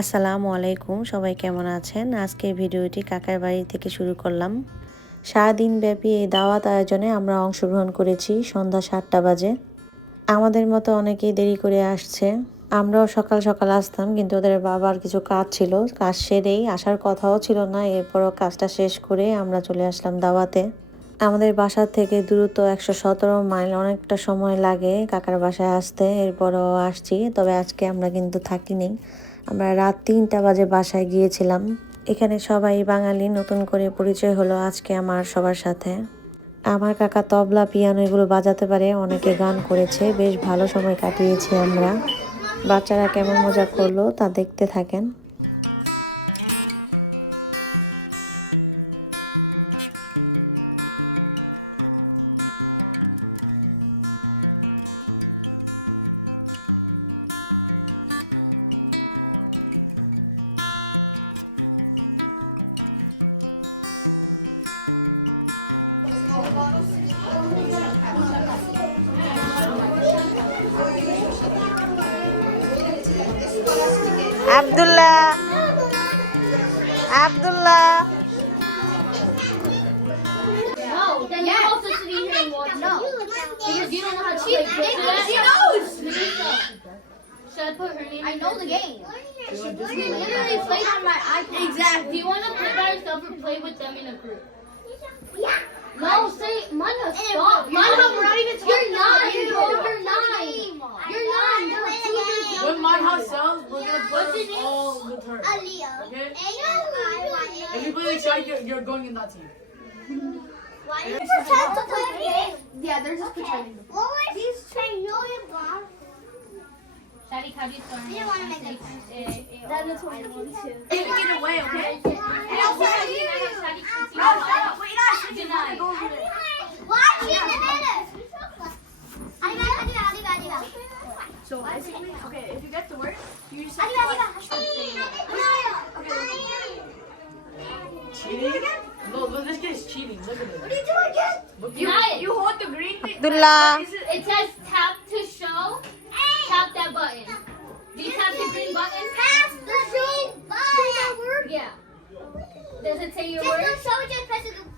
আসসালামু আলাইকুম, সবাই কেমন আছেন? আজকে ভিডিওটি কাকার বাড়ি থেকে শুরু করলাম। সারাদিন ব্যাপী এই দাওয়াত আয়োজনে আমরা অংশগ্রহণ করেছি সন্ধ্যা সাতটা বাজে। আমাদের মতো অনেকেই দেরি করে আসছে। আমরাও সকাল সকাল আসতাম, কিন্তু ওদের বাবার কিছু কাজ ছিল। কাজ সেরেই, আসার কথাও ছিল না। এরপরও কাজটা শেষ করে আমরা চলে আসলাম দাওয়াতে। আমাদের বাসা থেকে দ্রুত একশো সতেরো মাইল, অনেকটা সময় লাগে কাকার বাসায় আসতে, এরপরও আসছি। তবে আজকে আমরা কিন্তু থাকিনি। আমরা রাত তিনটা বাজে বাসায় গিয়েছিলাম। এখানে সবাই বাঙালি, নতুন করে পরিচয় হলো আজকে আমার সবার সাথে। আমার কাকা তবলা, পিয়ানো এগুলো বাজাতে পারে, অনেকে গান করেছে, বেশ ভালো সময় কাটিয়েছি আমরা। বাচ্চারা কেমন মজা করল তা দেখতে থাকেন। Abdullah Abdullah No, then you're supposed to sit here and watch. No, because you don't know how to play. She knows. Should I put her name? I know the game. We literally played on my iPad. Exactly. Do you want to play by yourself or play with them in a group? No, not you. Why are you pretend to Yeah, they're just okay. pretending. What was you bomb. You want to make it. Then it's. Get away, okay? And I'll tell you. No, wait, I should deny. Why are you in the middle? So basically, okay, if you get the word, you just have to like... Okay, okay. Cheating? What are you doing you, hold the green thing. Abdullah. It says tap to show. Tap that button. Do you tap the green button? Pass the green button. Yeah. Does it say your just word? Just show it. Just.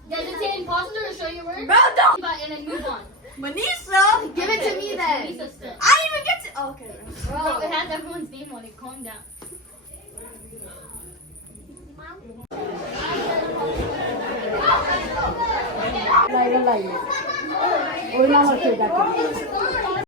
Does it say imposter or show your word? Bro, don't. Button and move on. Manisa, give it to me then. Manisa's still. I even get to. Oh, okay. Bro, Bro, it has everyone's name on it. Calm down. ir a la isla. Hoy vamos.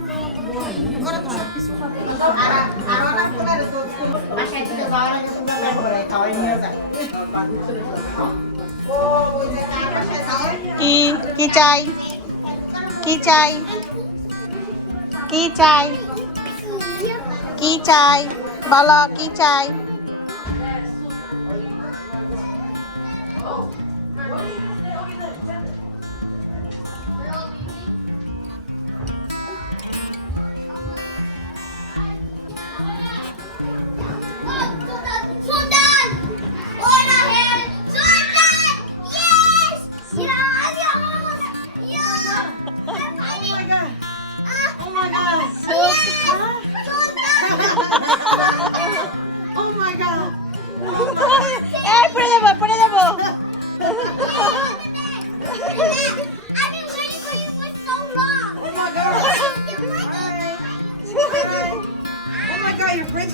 হুম কি কি চাই? কি চাই? কি চাই? কি চাই? বলো কি চাই?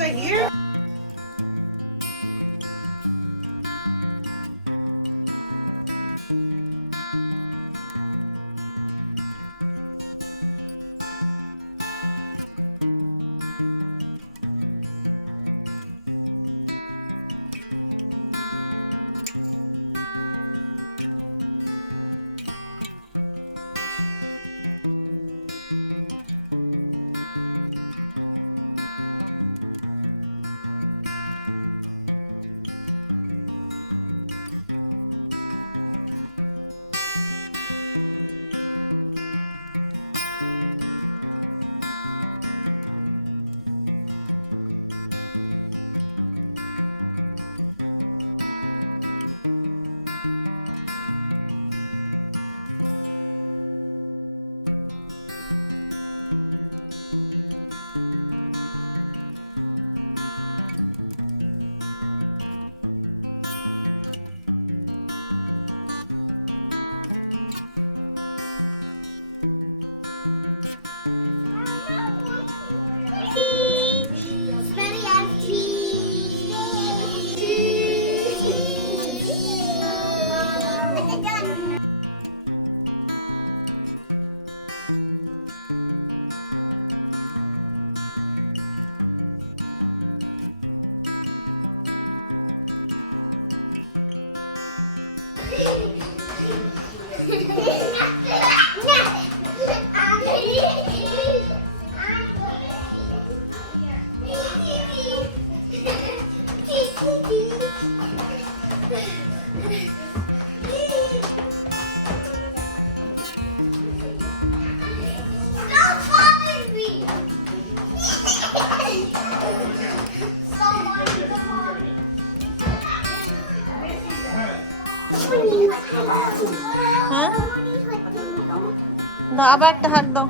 right here? হ্যাঁ আবার একটা দাও।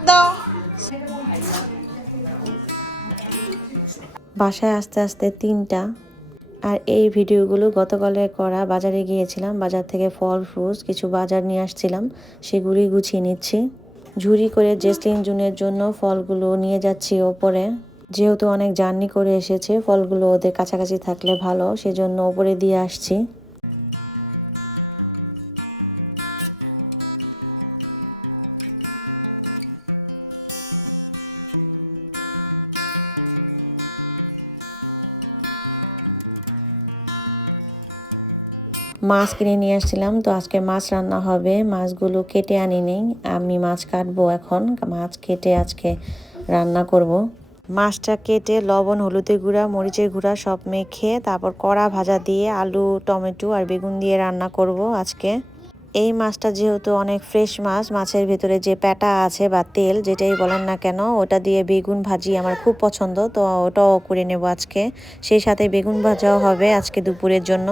দাও। বাসায় আস্তে আস্তে তিনটা আর এই ভিডিওগুলো গতকালে করা বাজারে গিয়েছিলাম, বাজার থেকে ফল, ফ্রুটস কিছু বাজার নিয়ে আসছিলাম সেগুলি গুছিয়ে নিচ্ছি। ঝুরি করে জেসলিন জুনের জন্য ফলগুলো নিয়ে যাচ্ছি ওপরে। যেহেতু অনেক জার্নি করে এসেছে, ফলগুলো ওদের কাছাকাছি থাকলে ভালো, সেজন্য ওপরে দিয়ে আসছি। মাছ কিনে নিয়ে আসছিলাম। তো আজকে মাছ রান্না হবে। মাছগুলো কেটে আনি নেই আমি মাছ কাটবো এখন। মাছ কেটে আজকে রান্না করব। মাছটা কেটে লবণ, হলুদের গুঁড়া, মরিচের গুঁড়া সব মেখে তারপর কড়া ভাজা দিয়ে আলু, টমেটো আর বেগুন দিয়ে রান্না করব আজকে। এই মাছটা যেহেতু অনেক ফ্রেশ মাছ, মাছের ভেতরে যে প্যাটা আছে বা তেল, যেটাই বলেন না কেন, ওটা দিয়ে বেগুন ভাজি আমার খুব পছন্দ। তো ওটাও করে নেব আজকে। সেই সাথে বেগুন ভাজাও হবে আজকে দুপুরের জন্য।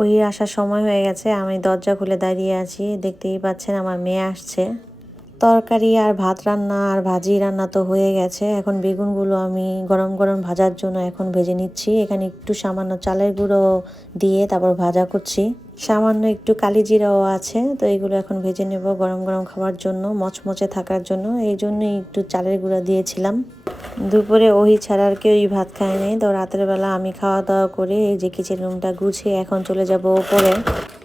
ওই আসার সময় হয়ে গেছে, আমি দরজা খুলে দাঁড়িয়ে আছি, দেখতেই পাচ্ছেন আমার মেয়ে আসছে। তরকারি আর ভাত রান্না আর ভাজি রান্না তো হয়ে গেছে, এখন বেগুনগুলো আমি গরম গরম ভাজার জন্য এখন ভেজে নিচ্ছি। এখানে একটু সামান্য চালের গুঁড়ো দিয়ে তারপর ভাজা করছি। সামান্য একটু কালি জিরাও আছে, তো এগুলো এখন ভেজে নেব গরম গরম খাওয়ার জন্য, মচমচে থাকার জন্য। এই জন্যই একটু চালের গুঁড়া দিয়েছিলাম। দুপুরে ওহি ছাড়া আর কেউই ভাত খায়নি তো রাতের বেলা আমি খাওয়া দাওয়া করে এই যে কিচেন রুমটা গুছিয়ে এখন চলে যাব ওপরে।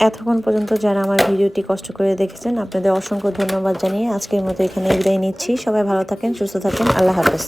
এতক্ষণ পর্যন্ত যারা আমার ভিডিওটি কষ্ট করে দেখেছেন, আপনাদের অসংখ্য ধন্যবাদ জানিয়ে আজকের মতো এখানে বিদায় নিচ্ছি। সবাই ভালো থাকেন, সুস্থ থাকেন, আল্লাহ হাফেজ।